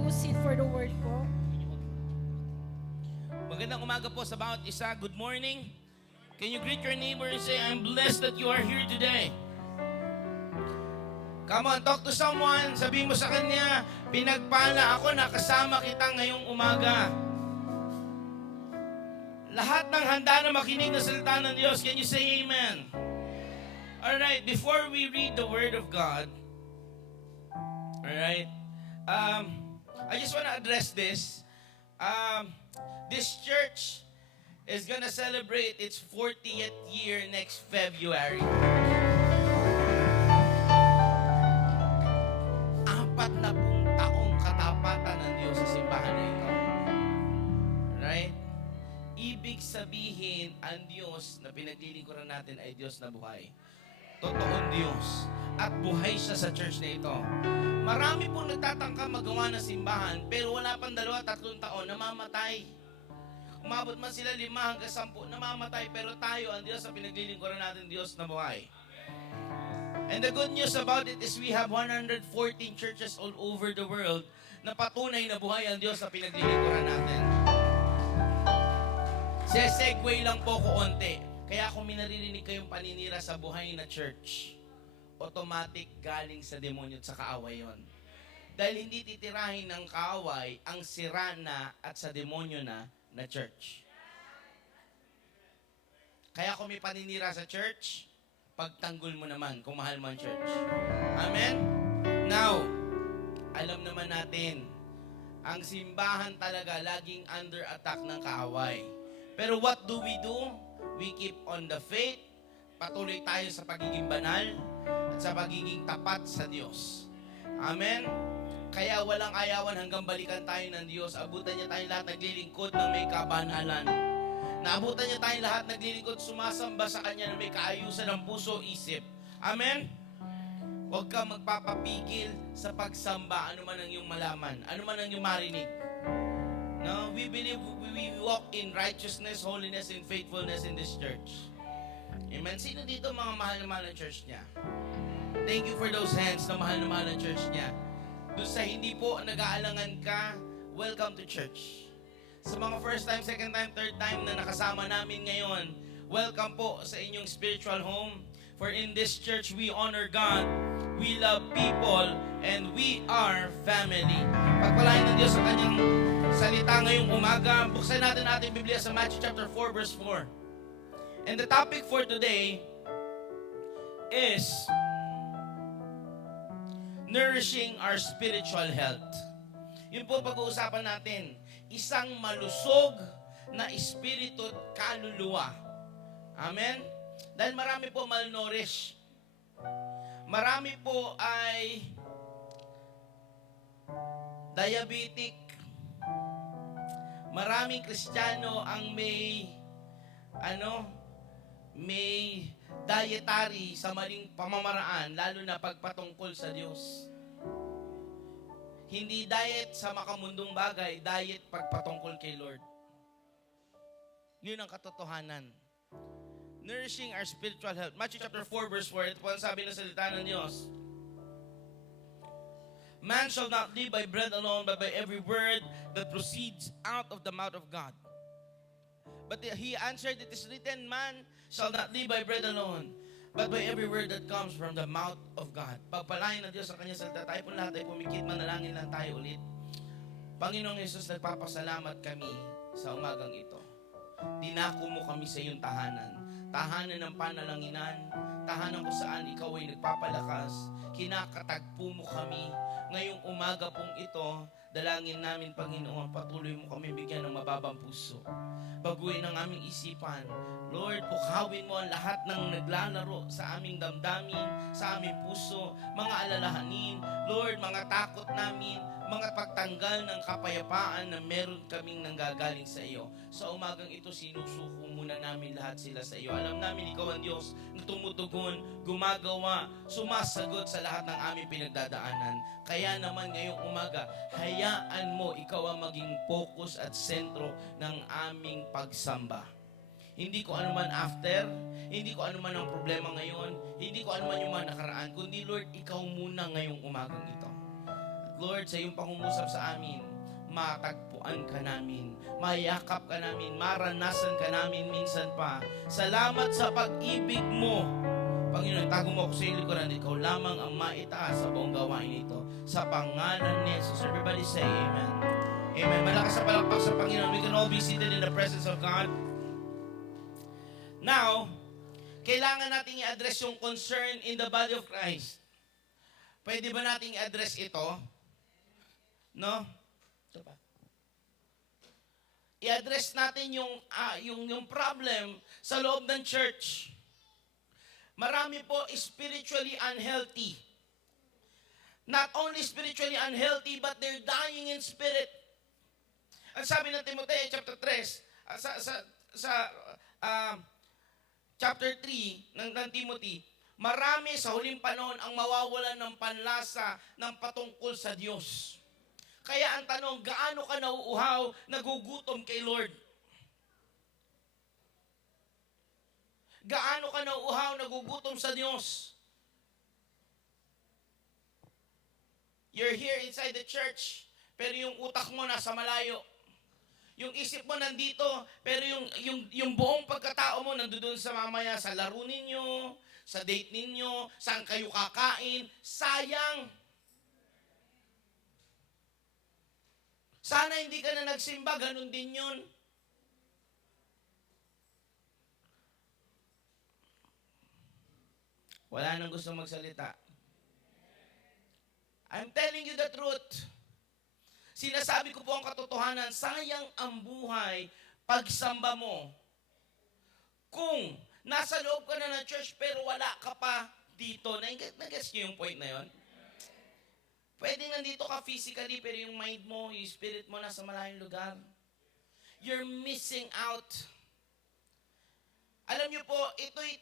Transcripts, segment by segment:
Busit for the word po. Magandang umaga po sa bawat isa. Good morning. Can you greet your neighbor and say, I'm blessed that you are here today. Come on, talk to someone. Sabihin mo sa kanya, pinagpala ako na kasama kita ngayong umaga. Lahat ng handa na makinig na salita ng Diyos, can you say amen? Alright, before we read the Word of God, alright, I just want to address this. This church is gonna celebrate its 40th year next February. 40 taong katapatan ng Diyos sa simbahan na ito. Right? Ibig sabihin, ang Diyos na pinaglilingkuran natin ay Diyos na buhay. Totoong Diyos. At buhay siya sa church na ito. Marami pong nagtatangka magawa ng simbahan, pero wala pang 2-3 taon, namamatay. Umabot man sila 5 hanggang 10, namamatay, pero tayo, ang Diyos na pinaglilingkuran natin, Diyos na buhay. And the good news about it is we have 114 churches all over the world na patunay na buhay ang Diyos na pinaglilingkuran natin. Segue lang po ko onte. Kaya kung minaririnig kayong paninira sa buhay na church, automatic galing sa demonyo at sa kaaway yon. Dahil hindi titirahin ng kaaway ang sira na at sa demonyo na church. Kaya kung may paninira sa church, pagtanggol mo naman kung mahal mo ang church. Amen? Now, alam naman natin, ang simbahan talaga laging under attack ng kaaway. Pero what do? We keep on the faith, patuloy tayo sa pagiging banal, at sa pagiging tapat sa Diyos. Amen? Kaya walang ayawan hanggang balikan tayo ng Diyos. Abutan niya tayong lahat naglilingkod ng may kabanalan. Naabutan niya tayong lahat naglilingkod, sumasamba sa Kanya na may kaayusan ng puso, isip. Amen? Huwag kang magpapapigil sa pagsamba, ano man ang iyong malaman, ano man ang iyong marinig. No, we believe we walk in righteousness, holiness, and faithfulness in this church. Amen? Sino dito mga mahal na mahal ng church niya? Thank you for those hands na mahal ng church niya. Doon sa hindi po nag-aalangan ka, welcome to church. Sa mga first time, second time, third time na nakasama namin ngayon, welcome po sa inyong spiritual home. For in this church, we honor God, we love people, and we are family. Pagpalain ng Diyos sa kanyang salita ngayong umaga. Buksan natin ating Biblia sa Matthew chapter 4, verse 4. And the topic for today is nourishing our spiritual health. Yun po pag-uusapan natin. Isang malusog na espiritu at kaluluwa. Amen? Dahil marami po malnourished. Marami po ay diabetic. Maraming Kristiyano ang may dietary sa maling pamamaraan, lalo na pagpatungkol sa Diyos. Hindi diet sa makamundong bagay, diet pagpatungkol kay Lord. Yun ang katotohanan. Nourishing our spiritual health. Matthew chapter 4 verse 4, ito po ang sabi ng salita ng Diyos. Man shall not live by bread alone, but by every word that proceeds out of the mouth of God. But he answered, it is written, man shall not live by bread alone, but by every word that comes from the mouth of God. Pagpalain ng Diyos sa kanyang salita. Tayo po lahat ay pumikit, manalangin lang tayo ulit. Panginoong Yesus, nagpapasalamat kami sa umagang ito. Dinako mo kami sa iyong tahanan. Tahanan ng panalanginan, tahanan kung saan ikaw ay nagpapalakas. Kinakatagpo mo kami. Ngayong umaga pong ito, dalangin namin, Panginoon, patuloy mo kami bigyan ng mababang puso. Baguhin ang aming isipan. Lord, pukawin mo ang lahat ng naglalaro sa aming damdamin, sa aming puso, mga alalahanin, Lord, mga takot namin, mga pagtanggal ng kapayapaan na meron kaming nanggagaling sa iyo. Sa umagang ito, sinusuko muna namin lahat sila sa iyo. Alam namin ikaw ang Diyos na tumutugon, gumagawa, sumasagot sa lahat ng aming pinagdadaanan. Kaya naman ngayong umaga, hayaan mo ikaw ang maging focus at sentro ng aming pagsamba. Hindi ko anuman after, hindi ko anuman ang problema ngayon, hindi ko anuman yung mga nakaraan, kundi Lord, ikaw muna ngayong umagang ito. Lord, sa iyong pangungusap sa amin, matagpuan ka namin, mayakap ka namin, maranasan ka namin minsan pa. Salamat sa pag-ibig mo. Panginoon, tago mo ako sa iyong likuran, ikaw lamang ang maitaas sa buong gawain ito. Sa pangalan ni Jesus. Everybody say amen. Amen. Malakas sa palakpak sa Panginoon. We can all be seated in the presence of God. Now, kailangan nating i-address yung concern in the body of Christ. Pwede ba nating i-address ito? No? Ito pa. I-address natin yung problem sa loob ng church. Marami po spiritually unhealthy. Not only spiritually unhealthy, but they're dying in spirit. Ang sabi ng Timoteo chapter 3, chapter 3 ng Timothy, marami sa huling panahon ang mawawalan ng panlasa ng patungkol sa Diyos. Kaya ang tanong, gaano ka nauuhaw, nagugutom kay Lord? Gaano ka nauuhaw, nagugutom sa Diyos? You're here inside the church, pero yung utak mo nasa malayo. Yung isip mo nandito, pero yung buong pagkatao mo nandoon sa mamaya, sa laro ninyo, sa date ninyo, saan kayo kakain. Sayang. Sana hindi ka na nagsimba, ganun din yun. Wala nang gusto magsalita. I'm telling you the truth. Sinasabi ko po ang katotohanan, sayang ang buhay pagsamba mo. Kung nasa loob ka na ng church pero wala ka pa dito, nag-guess nyo yung point na yon? Pwede nandito ka physically pero yung mind mo, yung spirit mo nasa malayong lugar. You're missing out. Alam nyo po, ito'y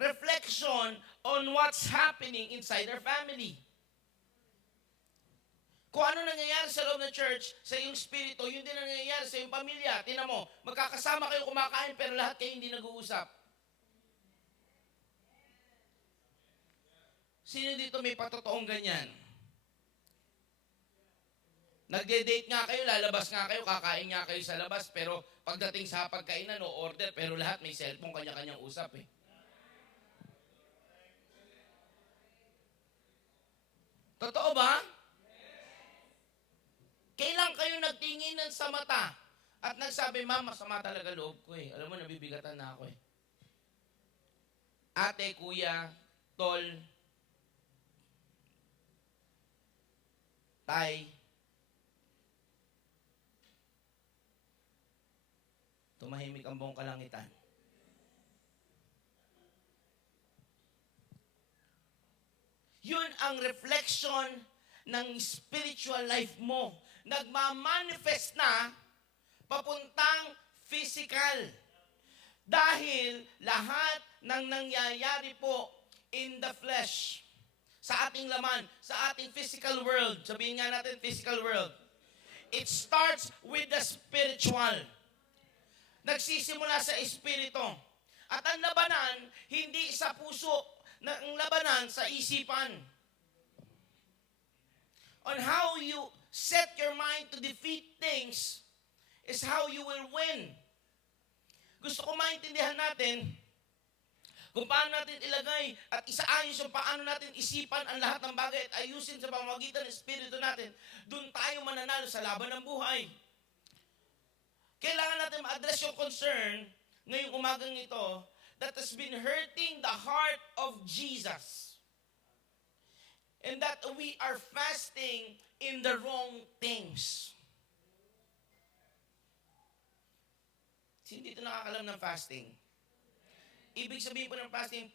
reflection on what's happening inside our family. Kung ano nangyayari sa loob ng church, sa iyong spirito, yun din ang nangyayari sa iyong pamilya. Tingnan mo, magkakasama kayo kumakain pero lahat kayo hindi nag-uusap. Sino dito may patotoong ganyan? Nagde-date nga kayo, lalabas nga kayo, kakain nga kayo sa labas, pero pagdating sa pagkainan o order, pero lahat may cellphone, kanya-kanyang usap eh. Totoo ba? Kailan kayo nagtinginan sa mata at nagsabi, Mama, masama talaga loob ko eh. Alam mo, nabibigatan na ako eh. Ate, kuya, tol, tay, tumahimik ang buong kalangitan. Yun ang reflection ng spiritual life mo. Nagmamanifest na papuntang physical. Dahil lahat ng nangyayari po in the flesh, sa ating laman, sa ating physical world, sabihin nga natin physical world, it starts with the spiritual. Nagsisimula sa espiritu. At ang labanan, hindi sa puso, ang labanan sa isipan. On how you set your mind to defeat things is how you will win. Gusto ko maintindihan natin kung paano natin ilagay at isaayos yung paano natin isipan ang lahat ng bagay at ayusin sa pamamagitan ng espiritu natin. Doon tayo mananalo sa laban ng buhay. Kailangan natin ma-address yung concern ngayong umagang ito that has been hurting the heart of Jesus. And that we are fasting in the wrong things. Sino dito nakakalam ng fasting? Ibig sabihin po ng fasting,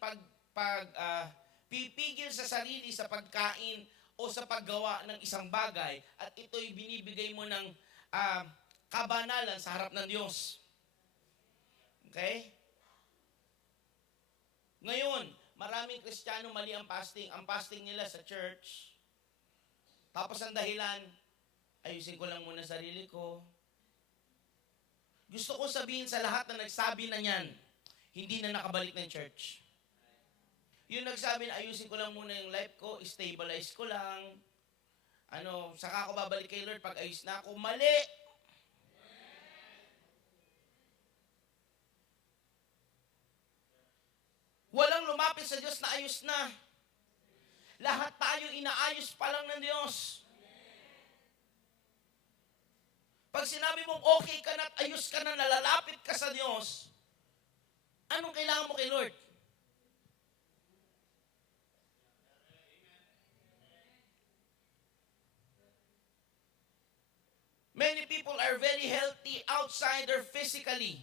pipigil sa sarili sa pagkain o sa paggawa ng isang bagay at ito'y binibigay mo ng kabanalan sa harap ng Diyos. Okay? Ngayon, maraming Kristiyano mali ang fasting. Ang fasting nila sa church. Tapos ang dahilan, ayusin ko lang muna sarili ko. Gusto ko sabihin sa lahat na nagsabi na yan, hindi na nakabalik ng church. Yung nagsabi na ayusin ko lang muna yung life ko, stabilize ko lang, saka ako babalik kay Lord pag ayos na ako. Mali! Walang lumapit sa Diyos na ayos na. Lahat tayo inaayos pa lang ng Diyos. Pag sinabi mong okay ka na at ayos ka na, nalalapit ka sa Diyos, anong kailangan mo kay Lord? Many people are very healthy outside or physically.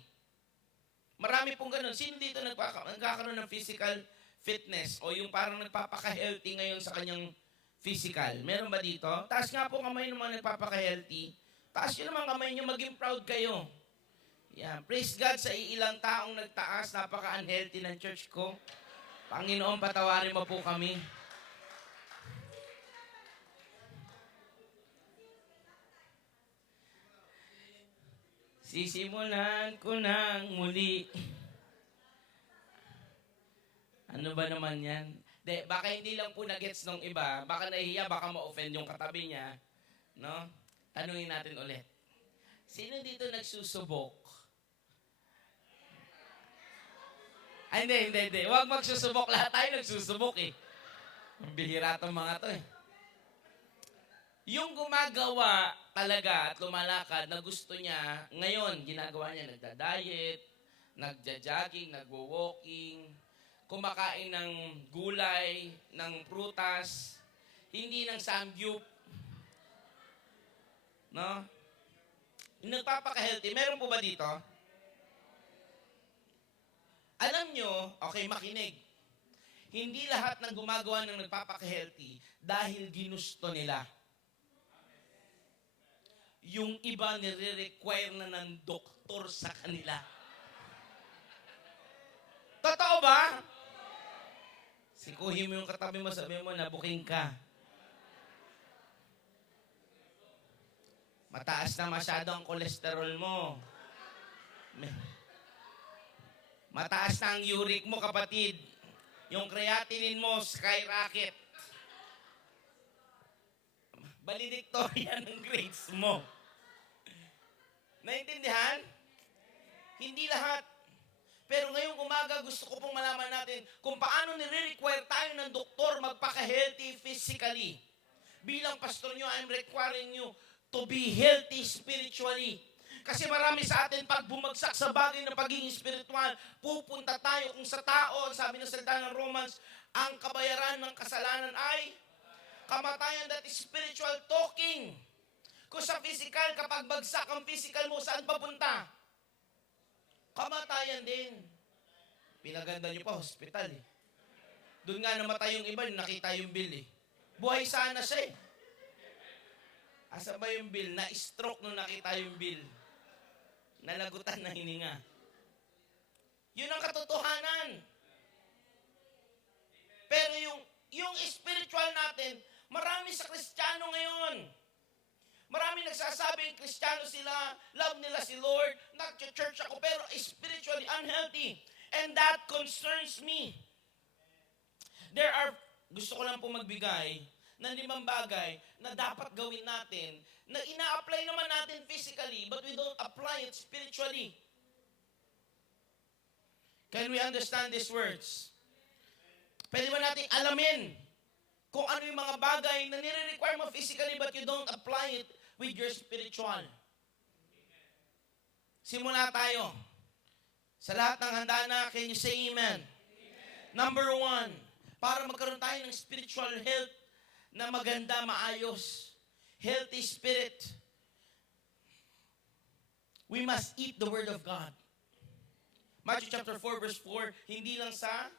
Marami pong ganun. Sino dito nagkakaroon ng physical fitness o yung parang nagpapaka-healthy ngayon sa kanyang physical? Meron ba dito? Taas nga po kamay ng mga nagpapaka-healthy. Taas yun naman kamay nyo, maging proud kayo. Yeah. Praise God sa ilang taong nagtaas. Napaka-unhealthy ng church ko. Panginoon, patawarin mo po kami. Sisimulan ko nang muli. Ano ba naman yan? Baka hindi lang po na-gets nung iba. Baka nahihiya, baka ma-offend yung katabi niya. No? Tanungin natin ulit. Sino dito nagsusubok? Ay, hindi. Huwag magsusubok. Lahat tayo nagsusubok eh. Bihira itong mga to eh. Yung gumagawa talaga at lumalakad na gusto niya, ngayon, ginagawa niya, nagda-diet, nagja-jogging, nagwo-walking, kumakain ng gulay, ng prutas, hindi ng samgyup. No? Nagpapaka-healthy. Meron po ba dito? Alam nyo, okay, makinig. Hindi lahat ng gumagawa ng nagpapaka-healthy dahil ginusto nila. Yung iba nire-require na ng doktor sa kanila. Totoo ba? Sikuhin mo yung katabi mo, sabi mo, nabuking ka. Mataas na masyado ang kolesterol mo. Mataas na ang uric mo, kapatid. Yung creatinine mo, skyrocket. Valedictorian ng grades mo. Naintindihan? Hindi lahat. Pero ngayong umaga, gusto ko pong malaman natin kung paano nire-require tayo ng doktor magpaka-healthy physically. Bilang pastor nyo, I'm requiring you to be healthy spiritually. Kasi marami sa atin, pag bumagsak sa bagay ng pagiging spiritual, pupunta tayo kung sa tao, sabi ng salita ng Romans, ang kabayaran ng kasalanan ay kamatayan. That is spiritual talking. Kung sa physical, kapag bagsak ang physical mo, saan papunta? Kamatayan din. Pinaganda nyo pa, hospital eh. Doon nga namatay yung iba, nakita yung bill eh. Buhay sana siya eh. Asa ba yung bill? Na-stroke nung nakita yung bill. Nalagutan na hininga. Yun ang katotohanan. Pero yung spiritual natin, marami sa Kristiyano ngayon. Marami nagsasabing Kristiyano sila, love nila si Lord, nag-church ako, pero spiritually unhealthy. And that concerns me. Gusto ko lang po magbigay ng 5 bagay na dapat gawin natin, na ina-apply naman natin physically, but we don't apply it spiritually. Can we understand these words? Pwede ba natin alamin kung ano yung mga bagay na nire-require mo physically but you don't apply it with your spiritual? Simula tayo. Sa lahat ng handa na, can you say amen? Number 1, para magkaroon tayo ng spiritual health na maganda, maayos, healthy spirit, we must eat the Word of God. Matthew chapter 4 verse 4, hindi lang sa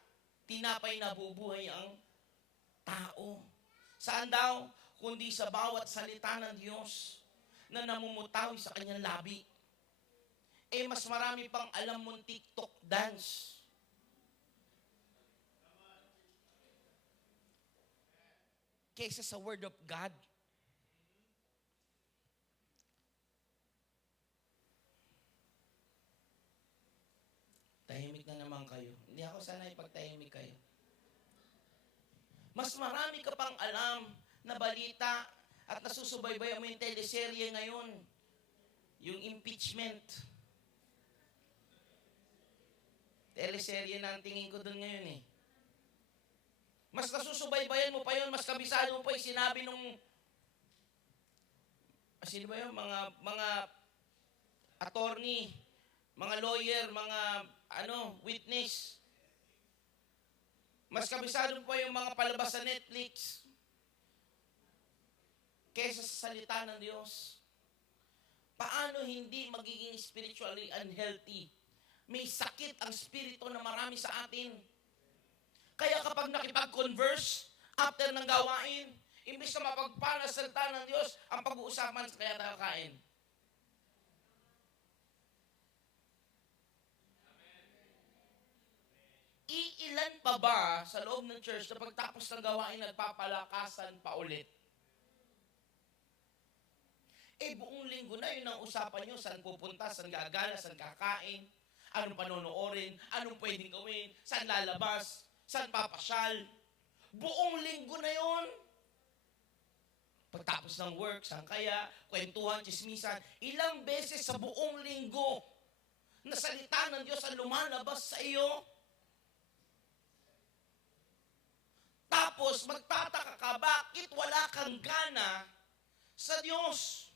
tinapay na bubuhay ang tao. Saan daw? Kundi sa bawat salita ng Diyos na namumutawi sa kanyang labi. Mas marami pang alam mong TikTok dance. Kaysa sa Word of God. Tahimik na naman kayo. Hindi ako sanay pagtahimik kayo. Mas marami ka pang alam na balita at nasusubaybayan mo yung teleserye ngayon. Yung impeachment. Teleserye na ang tingin ko doon ngayon eh. Mas nasusubaybayan mo pa yun, mas kabisado mo pa yung sinabi nung, sino ba yun? Mga attorney, mga lawyer, mga witness. Mas kabisado mo pa yung mga palabas sa Netflix kaysa sa salita ng Diyos. Paano hindi magiging spiritually unhealthy? May sakit ang spirito na marami sa atin. Kaya kapag nakipag-converse after ng gawain, imbis na mapagpala sa salita ng Diyos, ang pag-uusapan sa kaya tayo kain. Iilan pa ba sa loob ng church na pagtapos ng gawain nagpapalakasan pa ulit? Buong linggo na yun ang usapan nyo, saan pupunta, saan gagala, saan kakain, anong panonoorin, anong pwedeng gawin, saan lalabas, saan papasyal. Buong linggo na yun. Pagtapos ng work, saan kaya, kwentuhan, chismisan, ilang beses sa buong linggo na salita ng Diyos ang lumalabas sa iyo. Tapos, magtataka ka, bakit wala kang gana sa Diyos?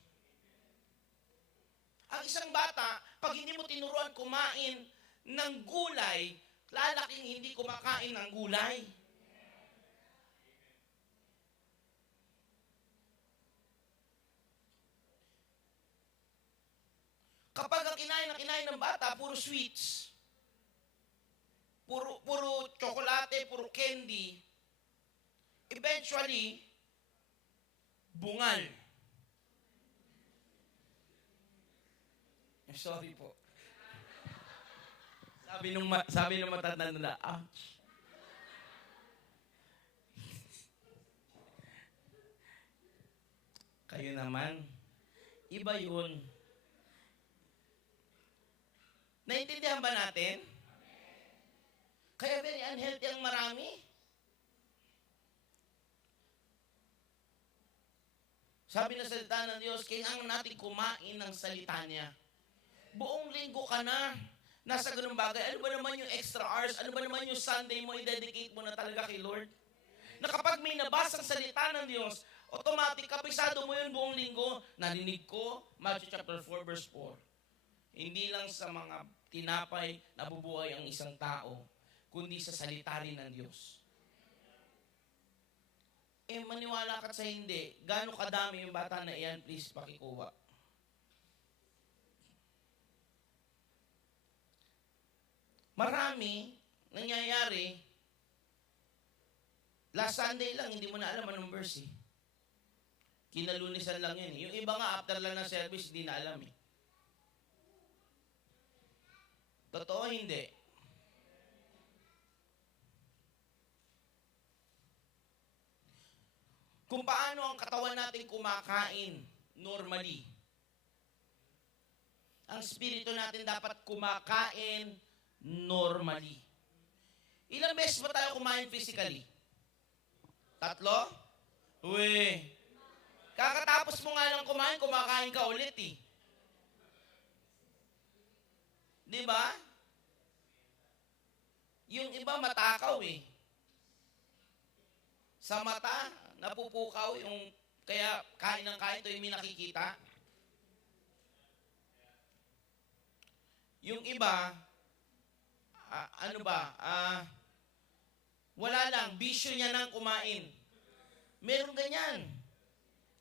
Ang isang bata, pag hindi mo tinuruan kumain ng gulay, lalaking hindi kumakain ng gulay. Kapag ang kinain ng bata, puro sweets, puro tsokolate, puro candy, eventually, bungal. Sorry po. Sabi nung matanda nila, ouch. Kayo naman, iba yun. Naintindihan ba natin? Kaya very unhealthy ang marami. Sabi ng salita ng Diyos, kailangan natin kumain ng salita niya. Buong linggo ka na, nasa ganung bagay. Ano ba naman yung extra hours? Ano ba naman yung Sunday mo, i-dedicate mo na talaga kay Lord? Na kapag may nabasang salita ng Diyos, automatic, kapisado mo yun buong linggo. Narinig ko, Matthew chapter 4, verse 4. Hindi lang sa mga tinapay nabubuhay ang isang tao, kundi sa salita rin ng Diyos. Maniwala ka sa hindi. Gaano kadami yung bata na iyan, please pakikuha. Marami, nangyayari, last Sunday lang, hindi mo na alam anong verse eh. Kinalunisan lang yun. Yung iba nga, after lang ng service, hindi na alam eh. Totoo, hindi. Kung paano ang katawan natin kumakain normally. Ang spirito natin dapat kumakain normally. Ilang beses ba tayo kumain physically? 3? Uy. Kakatapos mo nga lang kumain, kumakain ka ulit eh. Di ba? Yung iba matakaw eh. Sa mata, napupukaw yung, kaya kain ng kain, ito yung may nakikita. Yung iba, wala lang, bisyo niya nang kumain. Meron ganyan.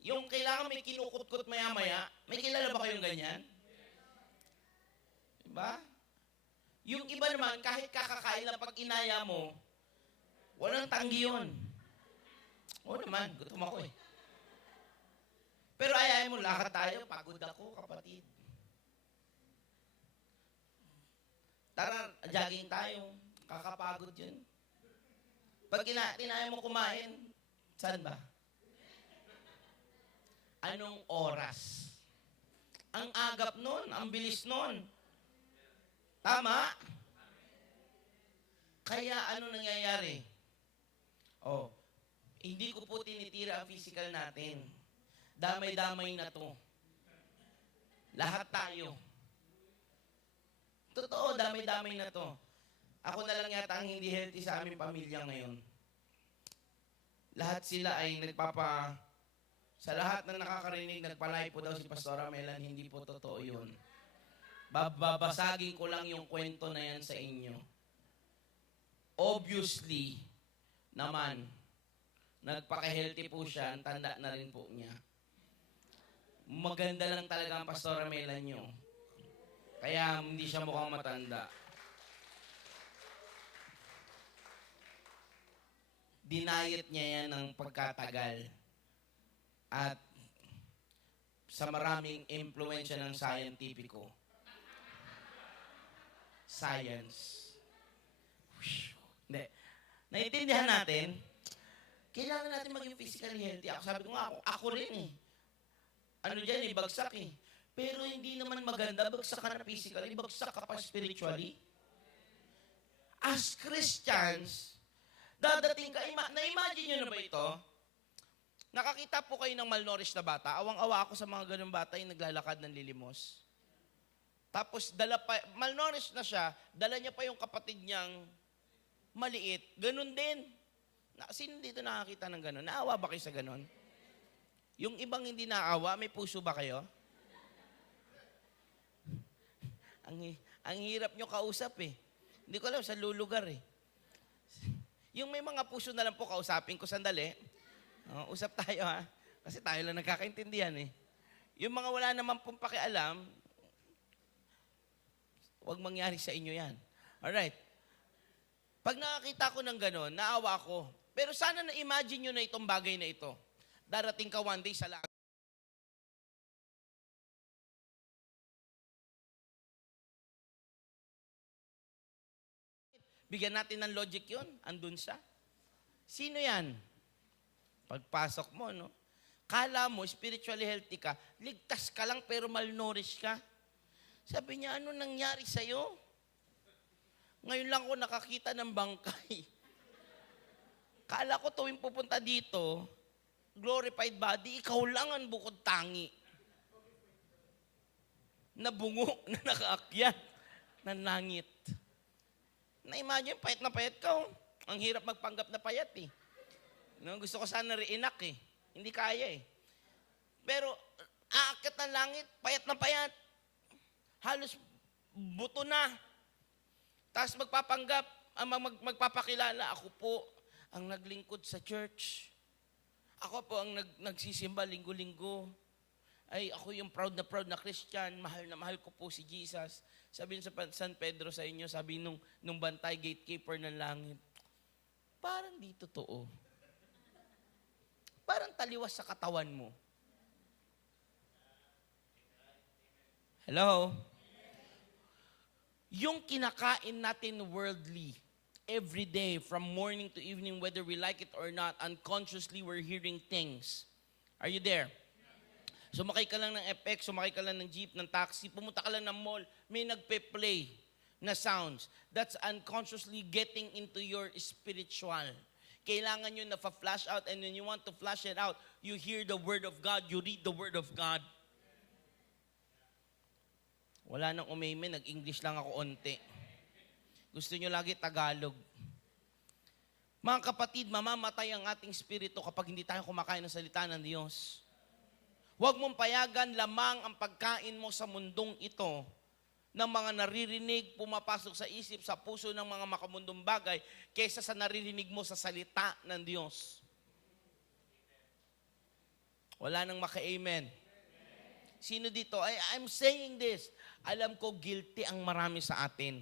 Yung kailangan may kinukut-kut maya-maya, may kilala ba kayong ganyan? Diba? Yung iba naman, kahit kakakain lang pag inaya mo, walang tanggi yun. Oo naman, gutom ako eh. Pero ayayin mo, lakad tayo, pagod ako, kapatid. Tara, jogging tayo. Kakapagod yun. Pag tinaya mo kumain, saan ba? Anong oras? Ang agap nun, ang bilis nun. Tama? Kaya ano nangyayari? Hindi ko po tinitira ang physical natin. Damay-damay na to. Lahat tayo. Totoo, damay-damay na to. Ako na lang yata ang hindi healthy sa aming pamilya ngayon. Lahat sila ay sa lahat na nakakarinig, nagpalay po daw si Pastora Melan, hindi po totoo yun. Babasagin ko lang yung kwento na yan sa inyo. Obviously, naman, nagpaka-healthy po siya, ang tanda na rin po niya. Maganda lang talaga ang Pastora Melan nyo. Kaya hindi siya mukhang matanda. Dinayet niya yan ng pagkatagal. At sa maraming impluensya ng scientifico. Science. Hindi. Naintindihan natin, kailangan natin maging physically healthy. Ako sabi ko nga, ako rin eh. Ano dyan eh, bagsak eh. Pero hindi naman maganda, bagsak ka na physically, bagsak ka pa spiritually. As Christians, dadating ka, na-imagine nyo na ba ito? Nakakita po kayo ng malnourished na bata. Awang-awa ako sa mga ganung bata yung naglalakad ng lilimos. Tapos, malnourished na siya, dala niya pa yung kapatid niyang maliit. Ganun din. Sino dito nakakita ng ganun? Naawa ba kayo sa ganun? Yung ibang hindi naawa, may puso ba kayo? Ang hirap nyo kausap eh. Hindi ko alam, sa lulugar eh. Yung may mga puso na lang po kausapin ko, sandali. Usap tayo ha. Kasi tayo lang nagkakaintindihan eh. Yung mga wala naman pong pakialam, huwag mangyari sa inyo yan. Alright. Pag nakakita ko ng gano'n, naawa ko. Pero sana na-imagine nyo na itong bagay na ito. Darating ka one day sa langit. Bigyan natin ng logic yun. Andun siya. Sino yan? Pagpasok mo, no? Kala mo, spiritually healthy ka, ligtas ka lang pero malnourished ka. Sabi niya, ano nangyari sa'yo? Ngayon lang ko nakakita ng bangkay. Kala ko tuwing pupunta dito, glorified body, ikaw lang ang bukod tangi. Nabungo, na nakaakyat ng langit. Na-imagine, payat na payat ka. Oh. Ang hirap magpanggap na payat eh. No, gusto ko sana reinak eh. Hindi kaya eh. Pero, aakyat ng langit, payat na payat. Halos buto na. Tapos magpapanggap, magpapakilala, ako po ang naglingkod sa church. Ako po ang nagsisimba linggo-linggo. Ay, ako yung proud na Christian. Mahal na mahal ko po si Jesus. Sabi sa San Pedro sa inyo, sabi nung bantay, gatekeeper ng langit, parang di totoo. Parang taliwas sa katawan mo. Hello? Yung kinakain natin worldly, every day, from morning to evening, whether we like it or not, unconsciously we're hearing things. Are you there? Sumakay ka lang ng FX, sumakay ka lang ng jeep, ng taxi, pumunta ka lang ng mall, may nagpe-play na sounds. That's unconsciously getting into your spiritual. Kailangan nyo na flash out, and when you want to flash it out, you hear the Word of God, you read the Word of God. Wala nang umeme, nag-English lang ako onte. Gusto nyo lagi Tagalog. Mga kapatid, mamamatay ang ating spirito kapag hindi tayo kumakain ng salita ng Diyos. Huwag mong payagan lamang ang pagkain mo sa mundong ito ng mga naririnig, pumapasok sa isip, sa puso ng mga makamundong bagay kaysa sa naririnig mo sa salita ng Diyos. Wala nang maka-amen. Sino dito? I'm saying this. Alam ko guilty ang marami sa atin.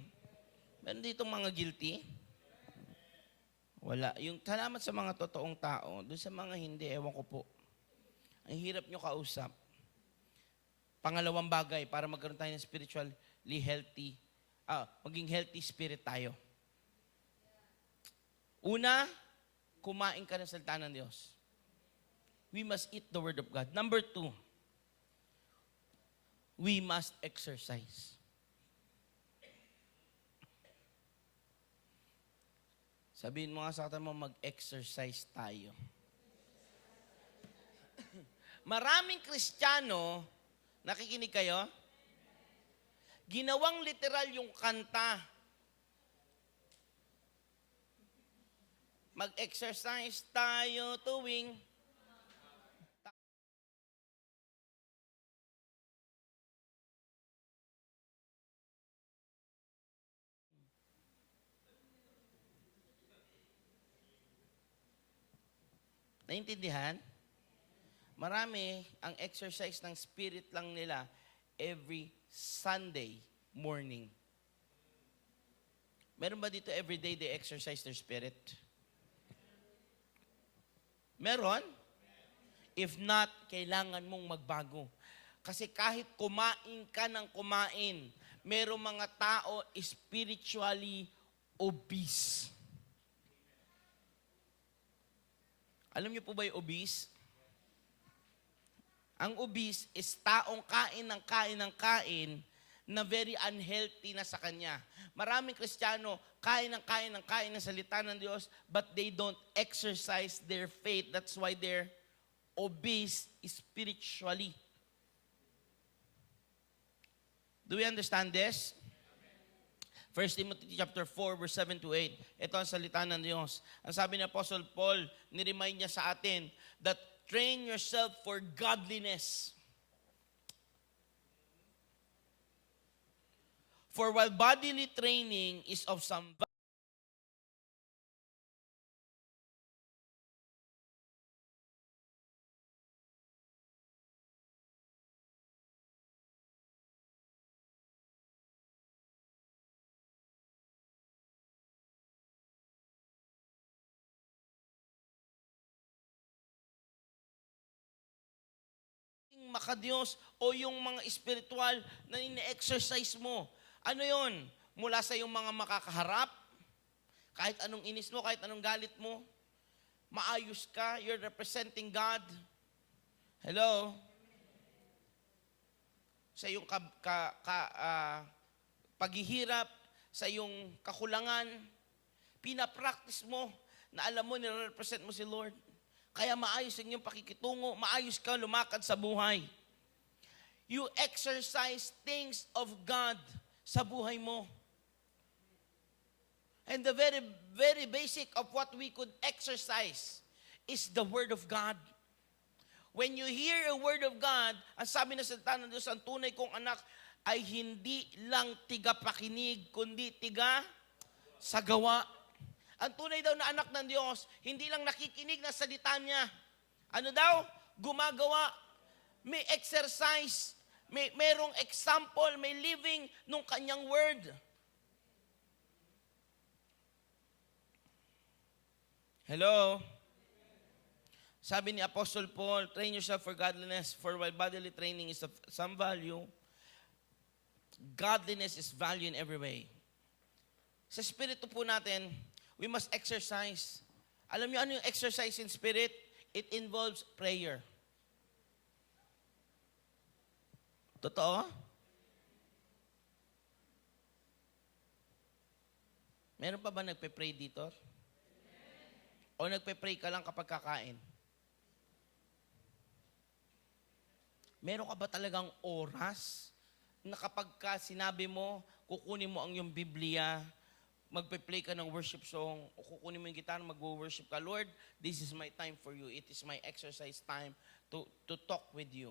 Meron dito mga guilty? Wala. Yung salamat sa mga totoong tao, doon sa mga hindi, ewan ko po. Ang hirap nyo kausap. Pangalawang bagay, para magkaroon tayo ng spiritually healthy, maging healthy spirit tayo. Una, kumain ka ng salita ng Diyos. We must eat the Word of God. Number 2, we must exercise. Sabihin mo nga sa kata mo, mag-exercise tayo. Maraming Kristiyano, nakikinig kayo? Ginawang literal yung kanta. Mag-exercise tayo tuwing naintindihan? Marami, ang exercise ng spirit lang nila every Sunday morning. Meron ba dito everyday they exercise their spirit? Meron? If not, kailangan mong magbago. Kasi kahit kumain ka ng kumain, merong mga tao spiritually obese. Alam niyo po ba yung obese? Ang obese is taong kain ng kain ng kain na very unhealthy na sa kanya. Maraming Kristiyano, kain ng kain ng kain ng salita ng Diyos, but they don't exercise their faith. That's why they're obese spiritually. Do we understand this? 1 Timothy chapter 4, verse 7 to 8. Ito ang salita ng Diyos. Ang sabi ni Apostle Paul, niremind niya sa atin that train yourself for godliness. For while bodily training is of some makadiyos o yung mga spiritual na ine-exercise mo. Ano yon? Mula sa yung mga makakaharap, kahit anong inis mo, kahit anong galit mo, maayos ka, you're representing God. Hello? Sa yung paghihirap, sa yung kakulangan, pinapractice mo na alam mo, nire-represent mo si Lord. Kaya maayos ang iyong pakikitungo, maayos ka lumakad sa buhay. You exercise things of God sa buhay mo. And the very, very basic of what we could exercise is the Word of God. When you hear a Word of God, ang sabi na salita ng Diyos, ang tunay kong anak ay hindi lang tiga pakinig, kundi tiga sa gawa. Ang tunay daw na anak ng Diyos, hindi lang nakikinig na salita niya. Ano daw? Gumagawa. May exercise. Merong example, may living nung kanyang word. Hello? Sabi ni Apostle Paul, train yourself for godliness, for while bodily training is of some value, godliness is value in every way. Sa spirito po natin, we must exercise. Alam niyo ano yung exercise in spirit? It involves prayer. Totoo? Meron pa ba nagpe-pray dito? O nagpe-pray ka lang kapag kakain? Meron ka ba talagang oras na kapag ka sinabi mo, kukunin mo ang iyong Biblia, magpe-play ka ng worship song, o kukunin mo yung gitara, mag-worship ka, Lord, this is my time for you. It is my exercise time to talk with you.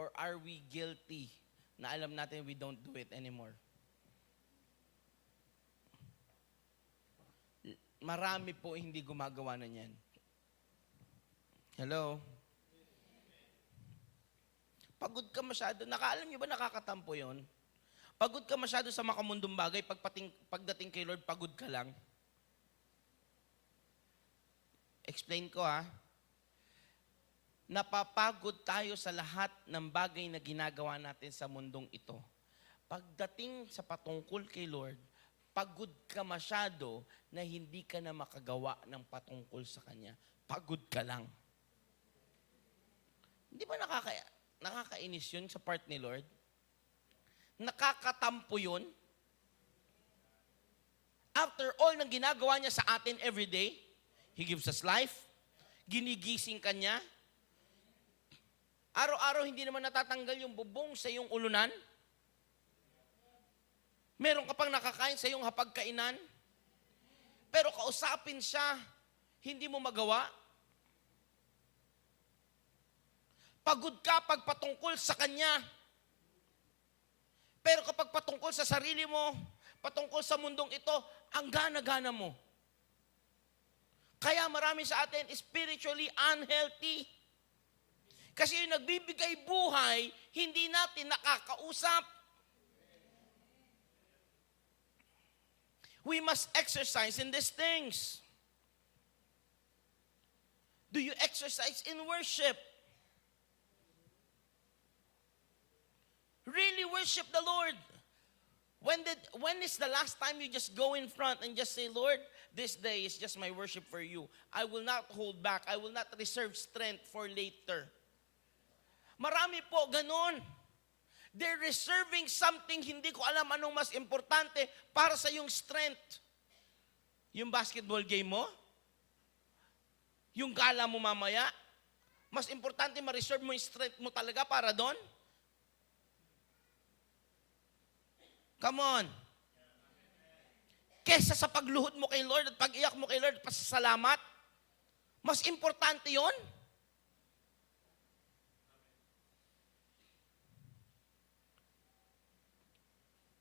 Or are we guilty na alam natin we don't do it anymore? Marami po hindi gumagawa na yan. Hello? Pagod ka masyado. Nakaalam niyo ba nakakatampo yon? Pagod ka masyado sa makamundong bagay, pagdating kay Lord, pagod ka lang. Explain ko ha. Napapagod tayo sa lahat ng bagay na ginagawa natin sa mundong ito. Pagdating sa patungkol kay Lord, pagod ka masyado na hindi ka na makagawa ng patungkol sa Kanya. Pagod ka lang. Hindi ba nakakainis yun sa part ni Lord? Nakakatampo yun. After all ng ginagawa niya sa atin every day, He gives us life, Ginigising ka niya? Araw-araw hindi naman natatanggal yung bubong sa iyong ulunan? Meron ka pang nakakain sa iyong hapagkainan? Pero kausapin siya, hindi mo magawa? Pagod ka pag patungkol sa Kanya. Pero kapag patungkol sa sarili mo, patungkol sa mundong ito, ang gana-gana mo. Kaya marami sa atin spiritually unhealthy. Kasi yung nagbibigay buhay, hindi natin nakakausap. We must exercise in these things. Do you exercise in worship? Really worship the Lord. When is the last time you just go in front and just say, Lord, this day is just my worship for you. I will not hold back. I will not reserve strength for later. Marami po ganun. They're reserving something, hindi ko alam anong mas importante para sa yung strength. Yung basketball game mo? Yung gala mo mamaya? Mas importante ma-reserve mo yung strength mo talaga para doon? Come on. Kesa sa pagluhod mo kay Lord at pag-iyak mo kay Lord at pasasalamat, mas importante yon.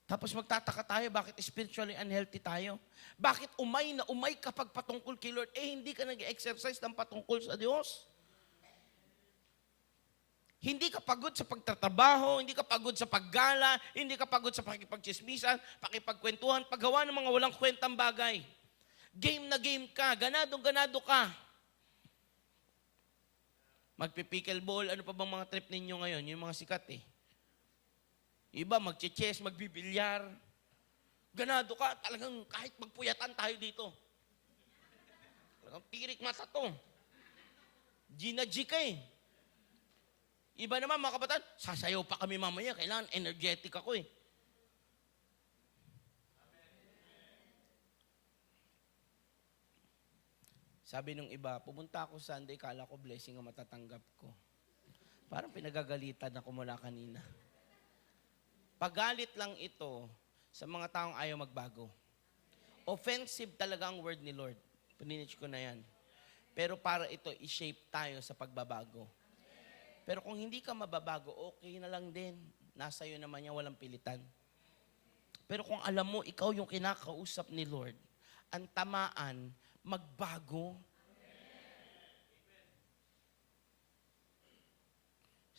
Tapos magtataka tayo, bakit spiritually unhealthy tayo? Bakit umay na umay kapag patungkol kay Lord? Hindi ka nag-exercise ng patungkol sa Diyos. Hindi ka pagod sa pagtatrabaho, hindi ka pagod sa paggala, hindi ka pagod sa pakipagchismisan, pakipagkwentuhan, paggawa ng mga walang kwentang bagay. Game na game ka, ganado ka. Magpipickleball, ano pa bang mga trip ninyo ngayon? Yung mga sikat eh. Iba, magche-chess, magbibilyar. Ganado ka, talagang kahit magpuyatan tayo dito. Talagang tirik mata to. Gina G ka eh. Iba naman mga kabataan, sasayaw pa kami mamaya, kailangan energetic ako eh. Sabi nung iba, pumunta ako Sunday, kala ko blessing ang matatanggap ko. Parang pinagagalitan ako mula kanina. Pagalit lang ito sa mga taong ayaw magbago. Offensive talaga ang word ni Lord. Pininich ko na yan. Pero para ito, i-shape tayo sa pagbabago. Pero kung hindi ka mababago, okay na lang din. Nasa iyo naman yan, walang pilitan. Pero kung alam mo, ikaw yung kinakausap ni Lord, ang tamaan, magbago.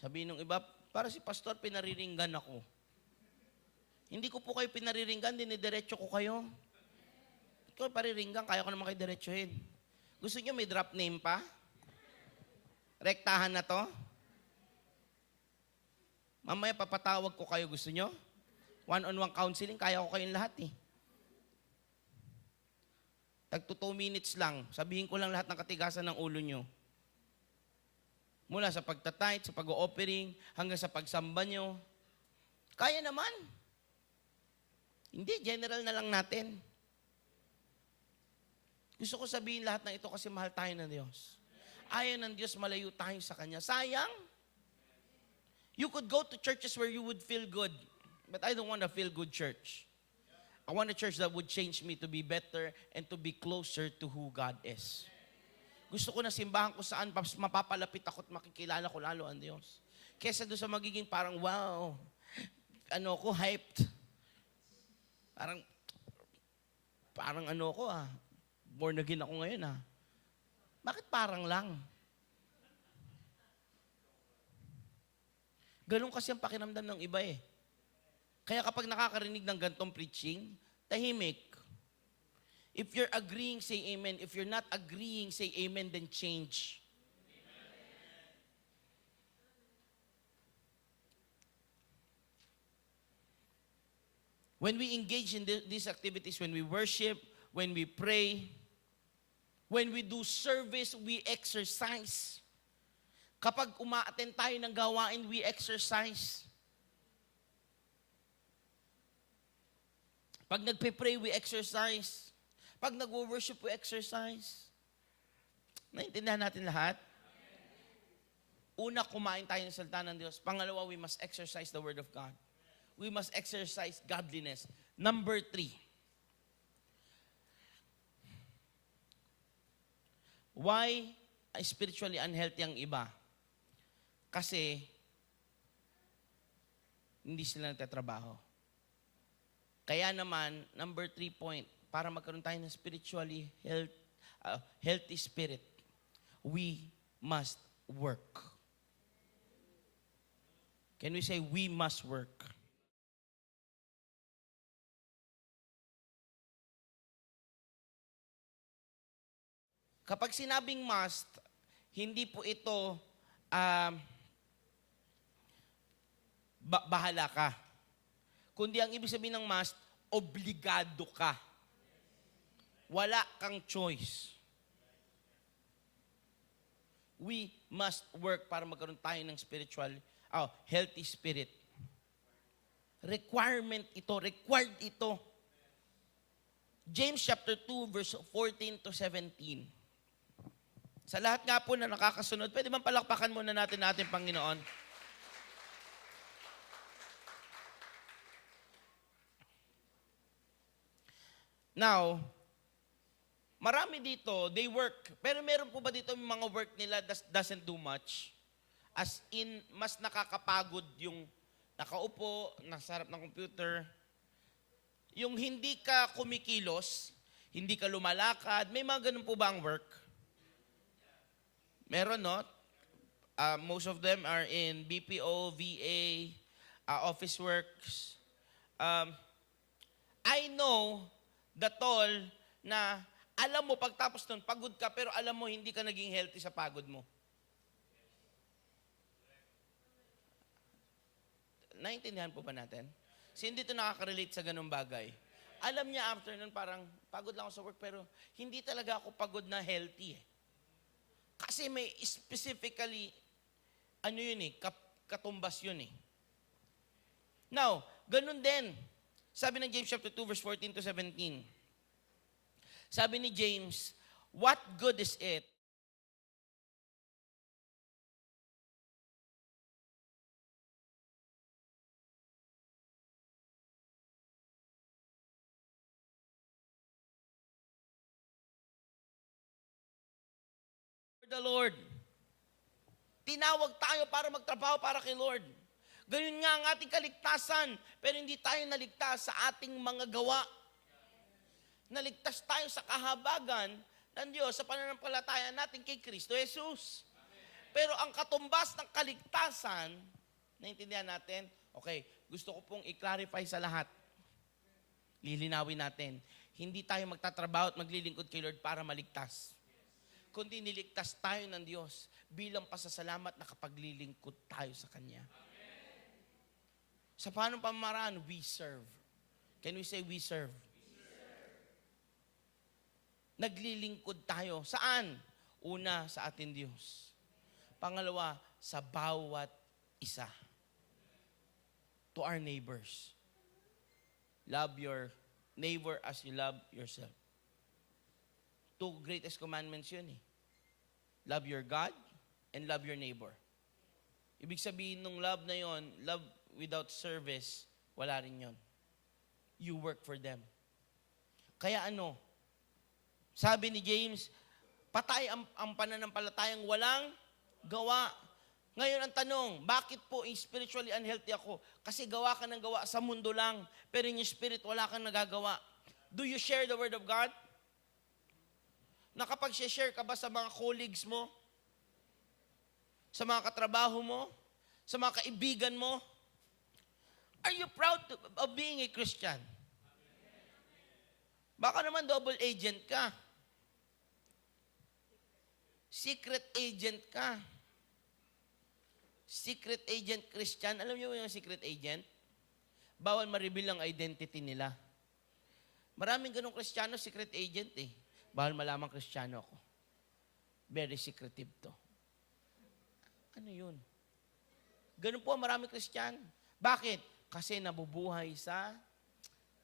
Sabi nung iba, para si pastor, pinariringgan ako. Hindi ko po kayo pinariringgan, dinidiretso ko kayo. Ikaw pariringgan, kaya ko naman kayo diretsuhin. Gusto nyo may drop name pa? Rektahan na to? Mamaya papatawag ko kayo, gusto nyo? One-on-one counseling, kaya ko kayong lahat eh. Tagto 2 minutes lang, sabihin ko lang lahat ng katigasan ng ulo nyo. Mula sa pagtatight, sa pag-o-offering, hanggang sa pagsamba nyo. Kaya naman. Hindi, general na lang natin. Gusto ko sabihin lahat ng ito kasi mahal tayo ng Diyos. Ayaw ng Diyos, malayo tayo sa Kanya. Sayang. You could go to churches where you would feel good, but I don't want a feel-good church. I want a church that would change me to be better and to be closer to who God is. Gusto ko na simbahan ko saan mapapalapit ako at makikilala ko lalo ang Diyos. Kesa doon sa magiging parang, wow, hyped. Parang born again ako ngayon Bakit parang lang? Ganun kasi ang pakiramdam ng iba eh. Kaya kapag nakakarinig ng gantong preaching, tahimik. If you're agreeing, say amen. If you're not agreeing, say amen, then change. When we engage in these activities, when we worship, when we pray, when we do service, we exercise. Kapag uma-attend tayo ng gawain, we exercise. Pag nagpe-pray, we exercise. Pag nag-worship, we exercise. Naintindihan natin lahat? Una, kumain tayo ng salita ng Diyos. Pangalawa, we must exercise the Word of God. We must exercise godliness. Number 3. Why spiritually unhealthy ang iba? Kasi hindi sila nagtatrabaho. Kaya naman, number 3 point, para magkaroon tayo ng spiritually healthy spirit, we must work. Can we say, we must work? Kapag sinabing must, hindi po ito bahala ka. Kundi ang ibig sabihin ng must, obligado ka. Wala kang choice. We must work para magkaroon tayo ng healthy spirit. Requirement ito, required ito. James chapter 2 verse 14 to 17. Sa lahat nga po na nakakasunod, pwede bang palakpakan muna natin ating Panginoon? Now, marami dito, they work. Pero meron po ba dito yung mga work nila doesn't do much? As in, mas nakakapagod yung nakaupo, nasa harap ng computer. Yung hindi ka kumikilos, hindi ka lumalakad, may mga ganun po ba ang work? Meron, no? Most of them are in BPO, VA, office works. I know the toll na alam mo pagtapos nun, pagod ka, pero alam mo hindi ka naging healthy sa pagod mo. Naintindihan po ba natin? Kasi hindi ito nakaka-relate sa ganung bagay. Alam niya after nun parang pagod lang ako sa work pero hindi talaga ako pagod na healthy. Kasi may specifically, katumbas yun eh. Now, ganun din. Sabi ng James chapter 2 verse 14 to 17. Sabi ni James, what good is it the Lord? Tinawag tayo para magtrabaho para kay Lord. Ganun nga ang ating kaligtasan, pero hindi tayo naligtas sa ating mga gawa. Naligtas tayo sa kahabagan ng Diyos sa pananampalataya natin kay Kristo Jesus. Pero ang katumbas ng kaligtasan, naintindihan natin, okay, gusto ko pong i-clarify sa lahat. Lilinawin natin. Hindi tayo magtatrabaho at maglilingkod kay Lord para maligtas. Kundi niligtas tayo ng Diyos bilang pasasalamat na kapaglilingkod tayo sa Kanya. Sa paanong pamamaraan, we serve. Can we say we serve? Naglilingkod tayo. Saan? Una, sa ating Diyos. Pangalawa, sa bawat isa. To our neighbors. Love your neighbor as you love yourself. 2 greatest commandments yun eh. Love your God and love your neighbor. Ibig sabihin nung love na yon, love without service, wala rin yon. You work for them. Kaya sabi ni James, patay ang pananampalatayang walang gawa. Ngayon ang tanong, bakit po spiritually unhealthy ako? Kasi gawa ka ng gawa sa mundo lang, pero in your spirit wala kang nagagawa. Do you share the word of God? Nakapag-share ka ba sa mga colleagues mo? Sa mga katrabaho mo? Sa mga kaibigan mo? Are you proud of being a Christian? Baka naman double agent ka. Secret agent ka. Secret agent Christian. Alam niyo yung secret agent? Bawal ma-reveal ang identity nila. Maraming ganong Kristiyano, secret agent eh. Bawal malamang Kristiyano ako. Very secretive to. Ano yun? Ganun po ang maraming Kristiyano. Bakit? Kasi nabubuhay sa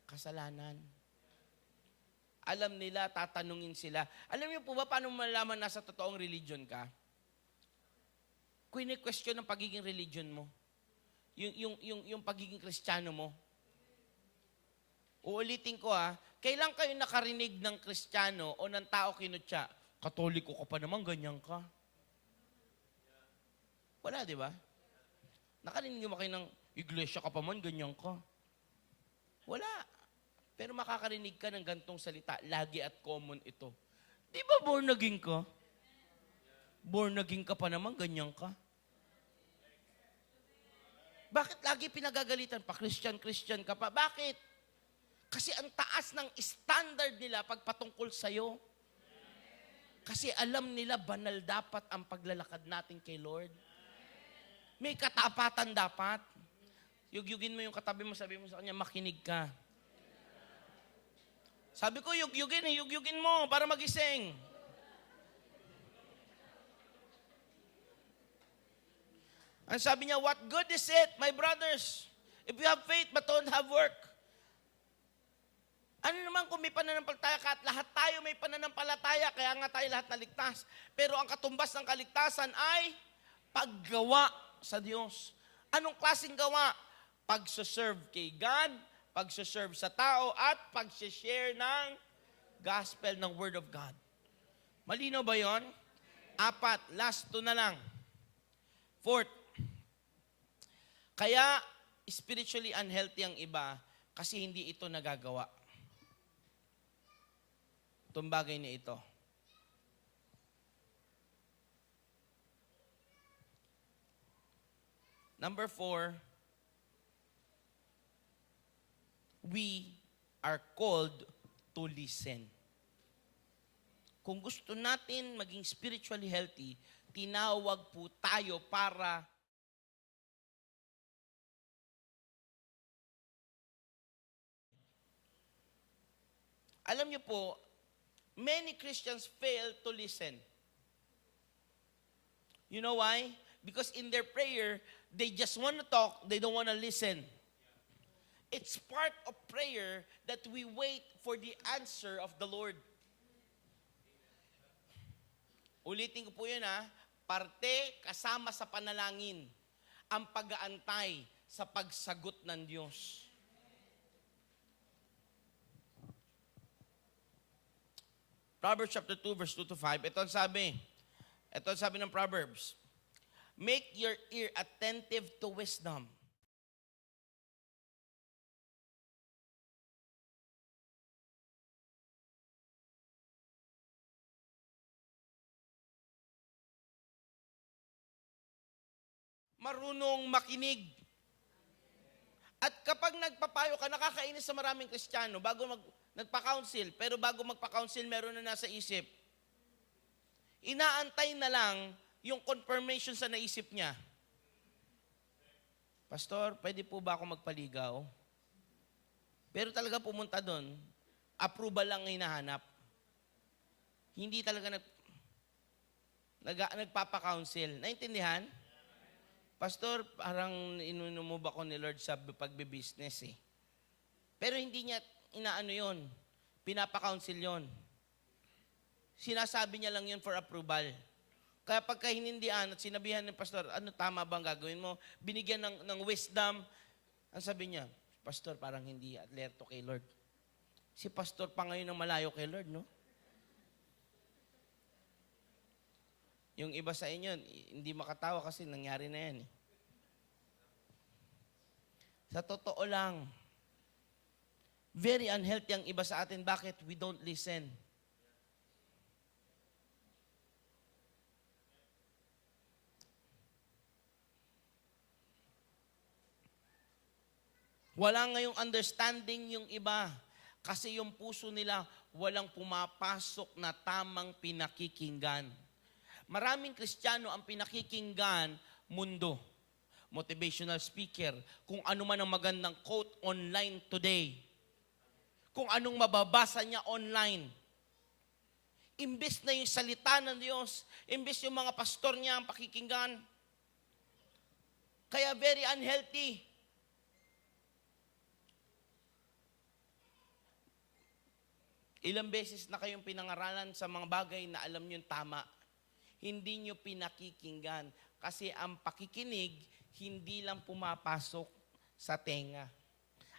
kasalanan. Alam nila, tatanungin sila. Alam niyo po ba paano malalaman nasa totoong religion ka? Question ng pagiging religion mo. Yung pagiging Kristiyano mo. Uulitin ko kailan kayo nakarinig ng Kristiyano o ng tao kinutya? Katoliko ka pa naman, ganyan ka. Wala, di ba? Nakarinig mo kayo ng iglesia ka pa man, ganyan ka. Wala. Pero makakarinig ka ng gantong salita, lagi at common ito. Di ba born again ka? Born again ka pa naman, ganyan ka. Bakit lagi pinagagalitan pa? Christian ka pa. Bakit? Kasi ang taas ng standard nila pagpatungkol sa'yo. Kasi alam nila banal dapat ang paglalakad natin kay Lord. May katapatan dapat. Yugyugin mo yung katabi mo, sabi mo sa kanya, makinig ka. Sabi ko, yugyugin mo para magising. Ang sabi niya, what good is it, my brothers, if you have faith but don't have work? Ano naman kung may pananampalataya ka at lahat tayo may pananampalataya, kaya nga tayo lahat naligtas. Pero ang katumbas ng kaligtasan ay paggawa sa Diyos. Anong klaseng gawa? Pagsaserve kay God, pagsaserve sa tao, at pagsishare ng gospel ng Word of God. Malinaw ba yon? 4, last 2 na lang. 4, kaya spiritually unhealthy ang iba kasi hindi ito nagagawa. Itong bagay na ito. Number 4, we are called to listen. Kung gusto natin maging spiritually healthy, tinawag po tayo para alam niyo po, many Christians fail to listen. You know why? Because in their prayer, they just want to talk, they don't want to listen. It's part of prayer that we wait for the answer of the Lord. Ulitin ko po yun parte kasama sa panalangin ang pag-aantay sa pagsagot ng Diyos. Proverbs chapter 2 verse 2 to 5. Ito ang sabi ng Proverbs. Make your ear attentive to wisdom. Marunong makinig. At kapag nagpapayo ka, nakakainis sa maraming Kristiyano, nagpa-counsel, pero bago magpa-counsel, meron na nasa isip. Inaantay na lang yung confirmation sa naisip niya. Pastor, pwede po ba ako magpaligaw? Pero talaga pumunta doon, approval lang hinahanap. Hindi talaga nagpapa-counsel. Naintindihan? Pastor, parang inunumob ako ni Lord sa pagbe-business Pero hindi niya inaano yon, pinapa-counsel yon. Sinasabi niya lang yon for approval. Kaya pagka hinindihan at sinabihan ng pastor, ano tama bang gagawin mo? Binigyan ng wisdom. Ang sabi niya, pastor, parang hindi alerto kay Lord. Si pastor pa ngayon ang malayo kay Lord, no? Yung iba sa inyo, hindi makatawa kasi nangyari na yan Sa totoo lang, very unhealthy ang iba sa atin. Bakit? We don't listen. Wala ngayong understanding yung iba. Kasi yung puso nila, walang pumapasok na tamang pinakikinggan. Maraming Kristiyano ang pinakikinggan mundo. Motivational speaker, kung ano man ang magandang quote online today. Kung anong mababasa niya online. Imbes na yung salita ng Diyos, imbes yung mga pastor niya ang pakikinggan. Kaya very unhealthy. Ilang beses na kayong pinangaralan sa mga bagay na alam nyo tama. Hindi nyo pinakikinggan. Kasi ang pakikinig, hindi lang pumapasok sa tenga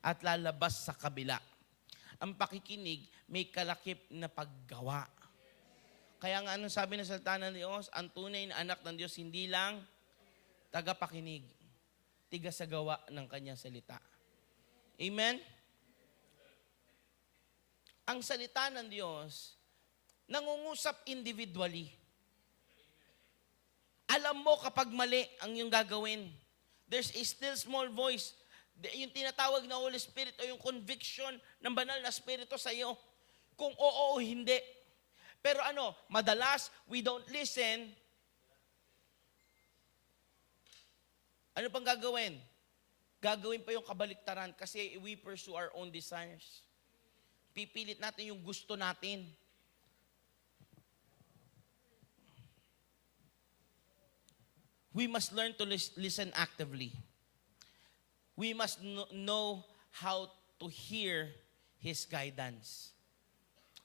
at lalabas sa kabila. Ang pakikinig, may kalakip na paggawa. Kaya nga anong sabi ng salita ng Diyos, ang tunay na anak ng Diyos, hindi lang tagapakinig, tiga sa gawa ng kanyang salita. Amen? Ang salita ng Diyos, nangungusap individually. Alam mo kapag mali ang iyong gagawin. There's a still small voice. Yung tinatawag na Holy Spirit o yung conviction ng banal na Espiritu sa iyo. Kung oo o hindi. Pero madalas, we don't listen. Ano pang gagawin? Gagawin pa yung kabaliktaran kasi we pursue our own desires. Pipilit natin yung gusto natin. We must learn to listen actively. We must know how to hear His guidance.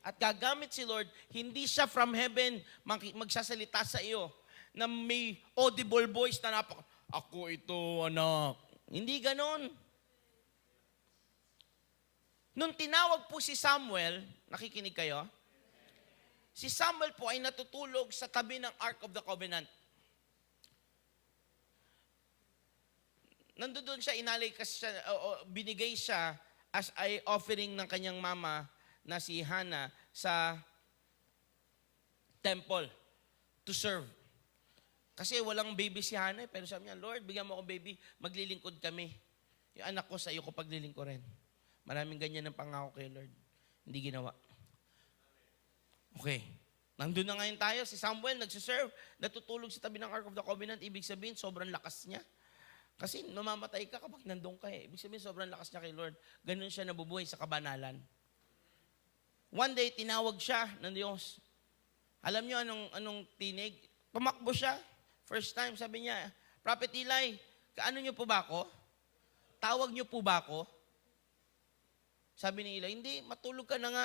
At gagamit si Lord, hindi siya from heaven magsasalita sa iyo na may audible voice na ako ito, anak. Hindi ganon. Nung tinawag po si Samuel, nakikinig kayo? Si Samuel po ay natutulog sa tabi ng Ark of the Covenant. Nandoon siya, binigay siya as ay offering ng kanyang mama na si Hannah sa temple to serve. Kasi walang baby si Hannah, pero sabi niya, Lord, bigyan mo ako baby, maglilingkod kami. Yung anak ko sa iyo ko paglilingkurin. Maraming ganyan ang pangako kay Lord. Hindi ginawa. Okay. Nandun na ngayon tayo, si Samuel nagsiserve, natutulog sa tabi ng Ark of the Covenant, ibig sabihin, sobrang lakas niya. Kasi namamatay ka kapag nandun ka eh. Ibig sabihin, sobrang lakas niya kay Lord. Ganun siya nabubuhay sa kabanalan. One day, tinawag siya ng Diyos. Alam niyo anong tinig? Tumakbo siya. First time, sabi niya, Prophet Eli, kaano niyo po ba ako? Tawag niyo po ba ako? Sabi ni Eli, hindi, matulog ka na nga,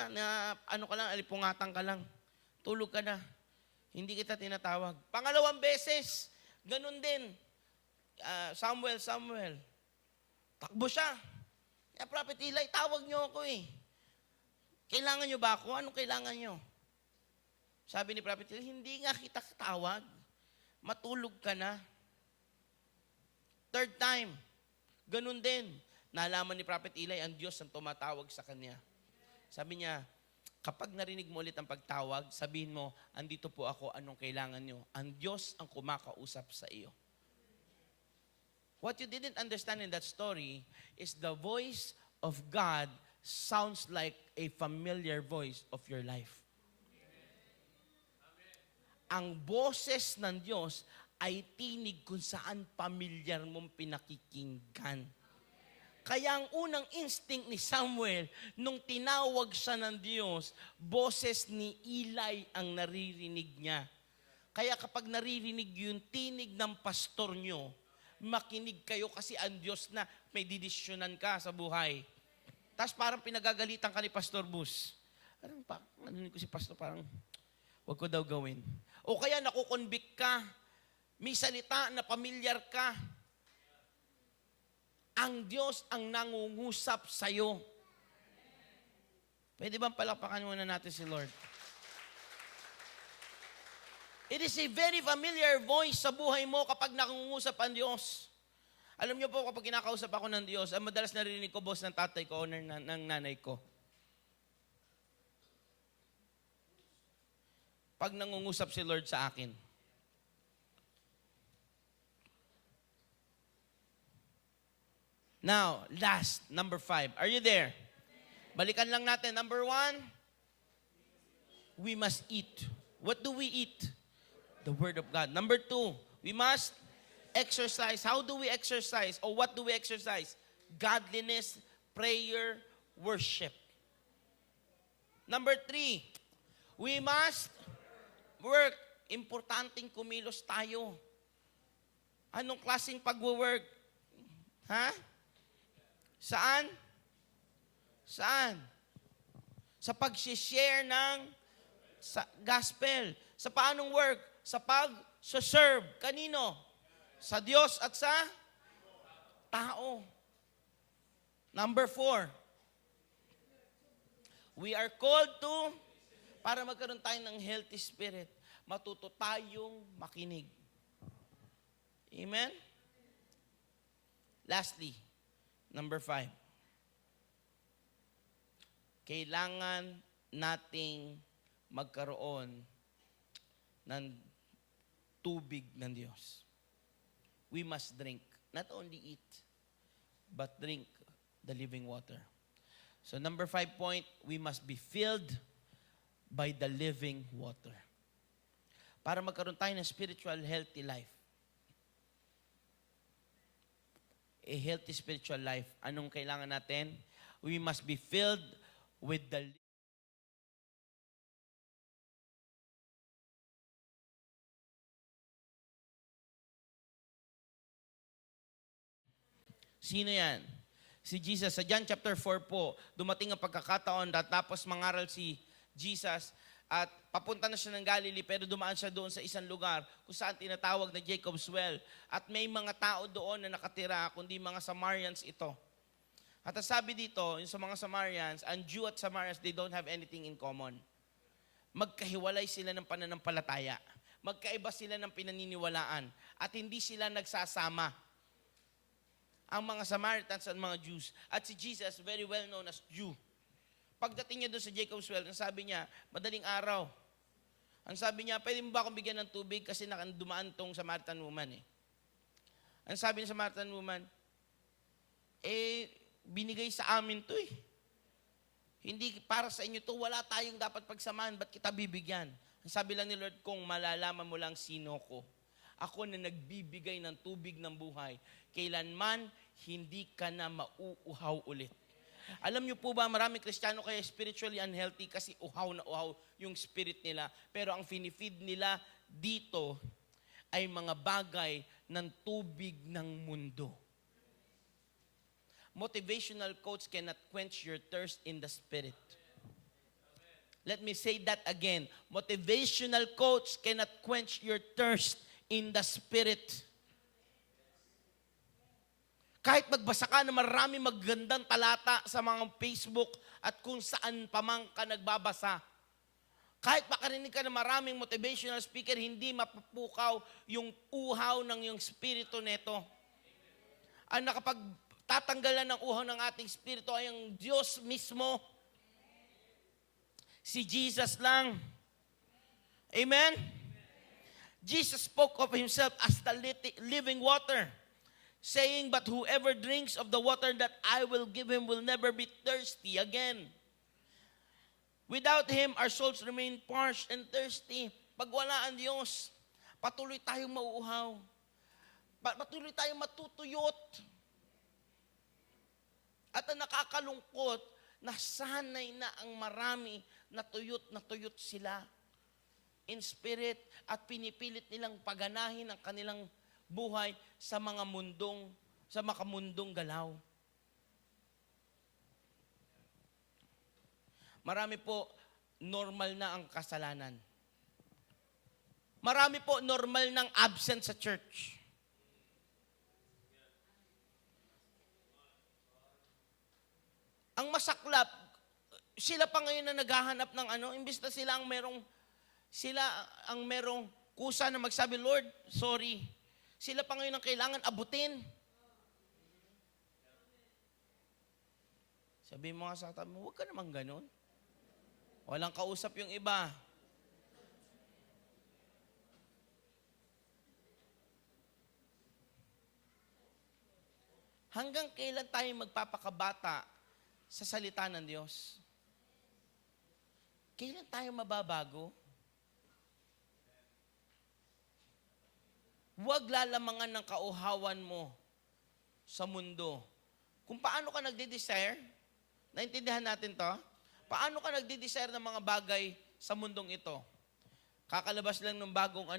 alipungatan ka lang. Tulog ka na. Hindi kita tinatawag. Pangalawang beses, ganun din. Samuel. Takbo siya. Prophet Eli, tawag niyo ako eh. Kailangan niyo ba ako? Anong kailangan niyo? Sabi ni Prophet Eli, hindi nga kita tawag. Matulog ka na. Third time, ganun din. Nalaman ni Prophet Eli, ang Diyos ang tumatawag sa kanya. Sabi niya, kapag narinig mo ulit ang pagtawag, sabihin mo, andito po ako, anong kailangan niyo? Ang Diyos ang kumakausap sa iyo. What you didn't understand in that story is the voice of God sounds like a familiar voice of your life. Ang boses ng Diyos ay tinig kung saan pamilyar mong pinakikinggan. Kaya ang unang instinct ni Samuel, nung tinawag siya ng Diyos, boses ni Eli ang naririnig niya. Kaya kapag naririnig yung tinig ng pastor nyo, makinig kayo kasi ang Diyos na may didesisyonan ka sa buhay. Tapos parang pinagagalitan ka ni Pastor Bus. Narinig ko si Pastor, parang, wag ko daw gawin. O kaya nakukonvict ka, may salita na pamilyar ka. Ang Diyos ang nangungusap sa'yo. Pwede bang palakpakan muna natin si Lord? It is a very familiar voice sa buhay mo kapag nangungusap ang Diyos. Alam niyo po, kapag kinakausap ako ng Diyos, ang madalas narinig ko, boss ng tatay ko o ng nanay ko. Pag nangungusap si Lord sa akin. Now, last, number 5. Are you there? Balikan lang natin. Number 1, we must eat. What do we eat? The Word of God. Number 2, we must exercise. How do we exercise? Or what do we exercise? Godliness, prayer, worship. Number 3, we must work. Importanteng kumilos tayo. Anong klaseng pag-work? Ha? Saan? Sa pag-share ng gospel. Sa paanong work? Sa pag-serve. Kanino? Sa Diyos at sa tao. Number 4, we are called to, para magkaroon tayo ng healthy spirit, matuto tayong makinig. Amen? Lastly, number 5, kailangan nating magkaroon ng tubig ng Diyos. We must drink. Not only eat, but drink the living water. So number 5 point, we must be filled by the living water. Para magkaroon tayo ng spiritual healthy life. A healthy spiritual life. Anong kailangan natin? We must be filled with the Sino yan? Si Jesus. Sa John chapter 4 po, dumating ang pagkakataon tapos mangaral si Jesus at papunta na siya ng Galilee pero dumaan siya doon sa isang lugar kung saan tinatawag na Jacob's Well. At may mga tao doon na nakatira kundi mga Samaritans ito. At ang sabi dito, yung sa mga Samaritans, ang Jew at Samaritans, they don't have anything in common. Magkahiwalay sila ng pananampalataya. Magkaiba sila ng pinaniniwalaan at hindi sila nagsasama. Ang mga Samaritans at mga Jews. At si Jesus, very well known as Jew. Pagdating niya doon sa Jacob's Well, ang sabi niya, madaling araw. Ang sabi niya, pwede mo ba akong bigyan ng tubig kasi dumaan tong Samaritan woman eh. Ang sabi ng Samaritan woman, binigay sa amin to eh. Hindi para sa inyo to, wala tayong dapat pagsamahan, ba't kita bibigyan? Ang sabi lang ni Lord, kung malalaman mo lang sino ko. Ako na nagbibigay ng tubig ng buhay. Kailanman, hindi ka na mauuhaw ulit. Alam niyo po ba, maraming Kristiyano kaya spiritually unhealthy kasi uhaw na uhaw yung spirit nila. Pero ang finifeed nila dito ay mga bagay ng tubig ng mundo. Motivational quotes cannot quench your thirst in the spirit. Let me say that again. Motivational quotes cannot quench your thirst in the spirit. Kahit magbasa ka na marami magandang talata sa mga Facebook at kung saan pa man ka nagbabasa. Kahit makarinig ka na maraming motivational speaker, hindi mapupukaw yung uhaw ng yung spirito neto. Ang nakapagtatanggalan ng uhaw ng ating spirito ay ang Diyos mismo. Si Jesus lang. Amen? Jesus spoke of himself as the living water, saying, but whoever drinks of the water that I will give him will never be thirsty again. Without him, our souls remain parched and thirsty. Pag wala ang Diyos, patuloy tayong mauuhaw. Patuloy tayong matutuyot. At ang nakakalungkot, nasanay na ang marami na tuyot sila in spirit at pinipilit nilang paganahin ang kanilang buhay sa makamundong galaw. Marami po, normal na ang kasalanan. Marami po, normal ng absent sa church. Ang masaklap, sila pa ngayon na naghahanap ng imbis na sila ang merong kusa na magsabi, Lord, sorry. Sila pa ngayon ang kailangan abutin. Sabi mo nga sa katabi mo, huwag ka naman ganun. Walang kausap yung iba. Hanggang kailan tayo magpapakabata sa salita ng Diyos? Kailan tayo mababago? Huwag lalamangan ng kauhawan mo sa mundo. Kung paano ka nagde-desire, naintindihan natin to? Paano ka nagde-desire ng mga bagay sa mundong ito? Kakalabas lang ng bagong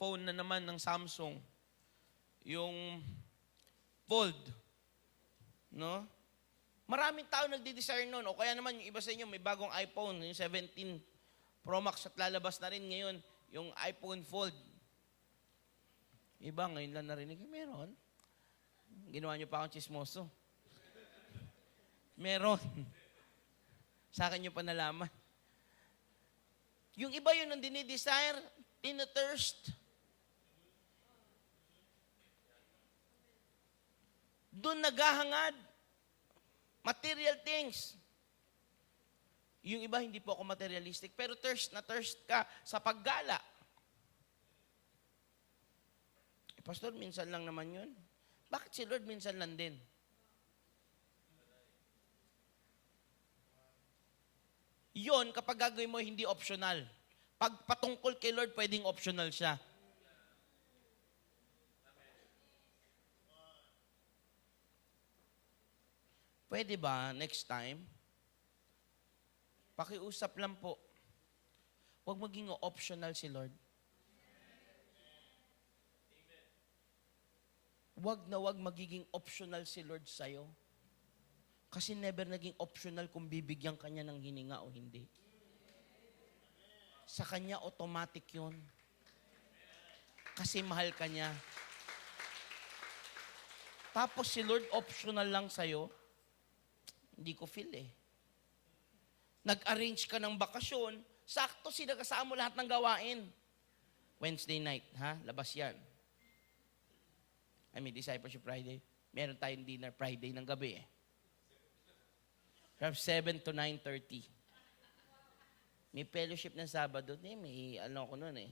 phone na naman ng Samsung. Yung Fold. No? Maraming tao nagdi-desire nun. O kaya naman, yung iba sa inyo, may bagong iPhone, yung 17 Pro Max at lalabas na rin ngayon, yung iPhone Fold. Iba, ngayon lang narinig, meron. Ginawa niyo pa akong chismoso. Meron. Sa akin yung panalaman. Yung iba yun ang dinidesire, tinathirst. Doon naghahangad. Material things. Yung iba, hindi po ako materialistic, pero thirst na thirst ka sa paggala. Pastor, minsan lang naman yun. Bakit si Lord minsan lang din? Yon, kapag gagawin mo, hindi optional. Pag patungkol kay Lord, pwedeng optional siya. Pwede ba, next time, pakiusap lang po, huwag maging optional si Lord. Huwag na huwag magiging optional si Lord sa'yo. Kasi never naging optional kung bibigyan ka niya ng hininga o hindi. Sa kanya, automatic yun. Kasi mahal ka niya. Tapos si Lord optional lang sa'yo, hindi ko feel eh. Nag-arrange ka ng bakasyon, sakto sinagasaan mo lahat ng gawain. Wednesday night, ha? Labas yan. Discipleship Friday. Meron tayong dinner Friday ng gabi eh. From 7 to 9:30. May fellowship ng Sabado. May ko nun eh.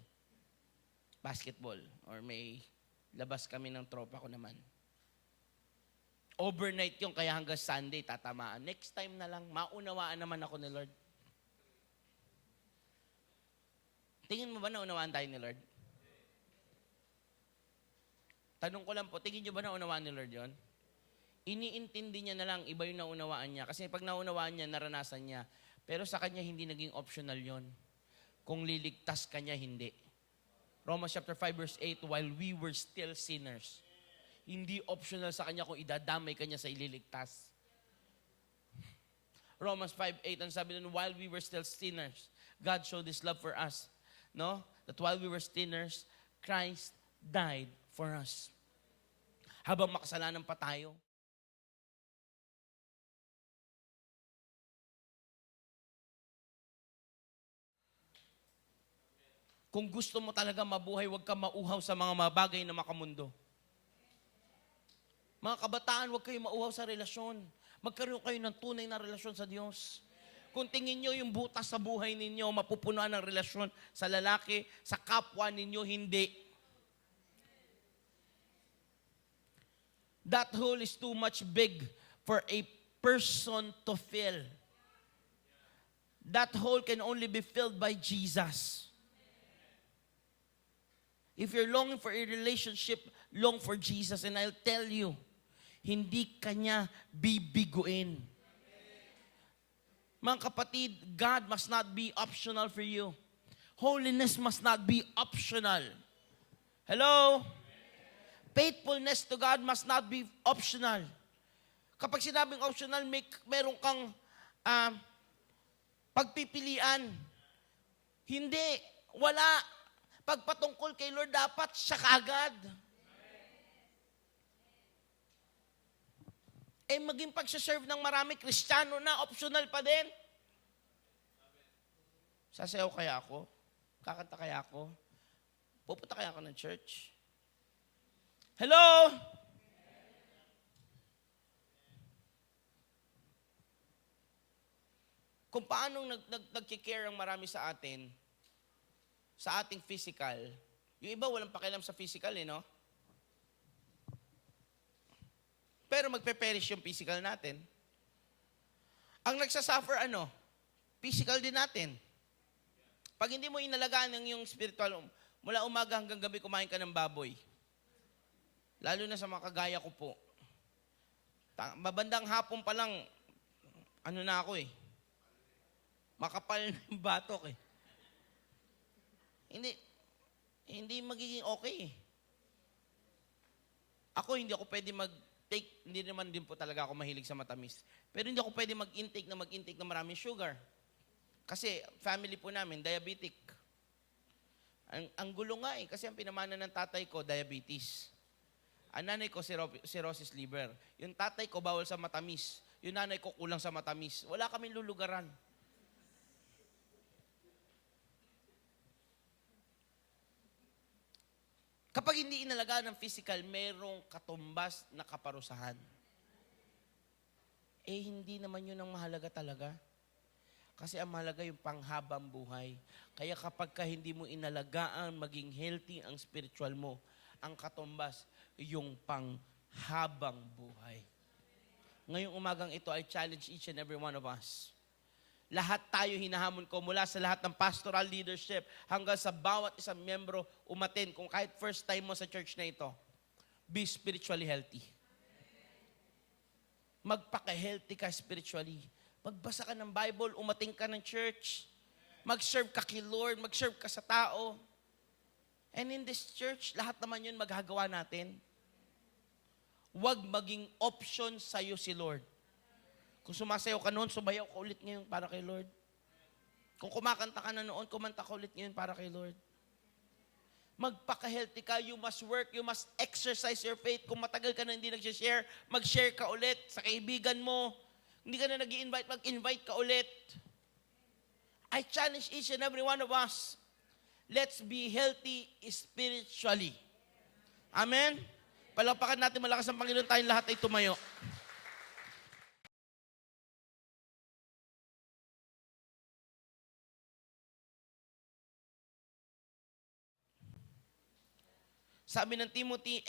Basketball. Or may labas kami ng tropa ko naman. Overnight yung, kaya hanggang Sunday tatamaan. Next time na lang, maunawaan naman ako ni Lord. Tingin mo ba naunawaan tayo ni Lord? Tanong ko lang po, tingin nyo ba naunawaan ni Lord yun? Iniintindi niya na lang, iba yung naunawaan niya. Kasi pag naunawaan niya, naranasan niya. Pero sa kanya, hindi naging optional yon. Kung liligtas ka niya, hindi. Romans chapter 5 verse 8, while we were still sinners. Hindi optional sa kanya kung idadamay ka niya sa ililigtas. Romans 5:8, ang sabi nun, while we were still sinners, God showed His love for us. No? That while we were sinners, Christ died for us. Habang makasalanan pa tayo. Kung gusto mo talaga mabuhay, huwag ka mauhaw sa mga bagay na makamundo. Mga kabataan, huwag kayo mauhaw sa relasyon. Magkaroon kayo ng tunay na relasyon sa Diyos. Kung tingin nyo yung butas sa buhay ninyo, mapupunuan ng relasyon sa lalaki, sa kapwa ninyo, hindi. That hole is too much big for a person to fill. That hole can only be filled by Jesus. If you're longing for a relationship, long for Jesus. And I'll tell you, hindi kanya bibiguin. Mga kapatid, God must not be optional for you. Holiness must not be optional. Hello? Faithfulness to God must not be optional. Kapag sinabing optional, meron kang pagpipilian. Hindi. Wala. Pagpatungkol kay Lord, dapat siya kaagad. Maging pagsaserve ng marami, Kristiyano na, optional pa din. Sasayaw kaya ako? Kakanta kaya ako? Pupunta kaya ako ng church? Hello? Kung paano nagkikare ang marami sa atin, sa ating physical, yung iba walang pakialam sa physical no? Pero magpe-perish yung physical natin. Ang nagsasuffer physical din natin. Pag hindi mo inalagaan yung spiritual, mula umaga hanggang gabi kumain ka ng baboy. Lalo na sa mga kagaya ko po. Mabandang hapon pa lang, na ako makapal na yung batok Hindi magiging okay Ako, hindi ako pwede take, hindi naman din po talaga ako mahilig sa matamis. Pero hindi ako pwede mag-intake ng maraming sugar. Kasi family po namin, diabetic. Ang gulo nga kasi ang pinamana ng tatay ko, diabetes. Ang nanay ko, cirrhosis liver. Yung tatay ko, bawal sa matamis. Yung nanay ko, kulang sa matamis. Wala kaming lulugaran. Kapag hindi inalagaan ng physical, merong katumbas na kaparusahan. Hindi naman yun ang mahalaga talaga. Kasi ang mahalaga yung panghabang buhay. Kaya kapag hindi mo inalagaan, maging healthy ang spiritual mo, ang katumbas, yung panghabang buhay. Ngayong umagang ito, I challenge each and every one of us. Lahat tayo hinahamon ko mula sa lahat ng pastoral leadership hanggang sa bawat isang miyembro umaten kung kahit first time mo sa church na ito. Be spiritually healthy. Magpaka-healthy ka spiritually. Magbasa ka ng Bible, umating ka ng church. Mag-serve ka kay Lord, mag-serve ka sa tao. And in this church, lahat naman yun magagawa natin. Huwag maging option sa'yo si Lord. Kung sumasayaw ka noon, sumayaw ka ulit ngayon para kay Lord. Kung kumakanta ka na noon, kumanta ka ulit ngayon para kay Lord. Magpaka-healthy ka, you must work, you must exercise your faith. Kung matagal ka na hindi nag-share, mag-share ka ulit sa kaibigan mo. Hindi ka na nag-i-invite, mag-invite ka ulit. I challenge each and every one of us. Let's be healthy spiritually. Amen? Palakpakan natin malakas ang Panginoon, tayong lahat ay tumayo. Sabi ng Timothy,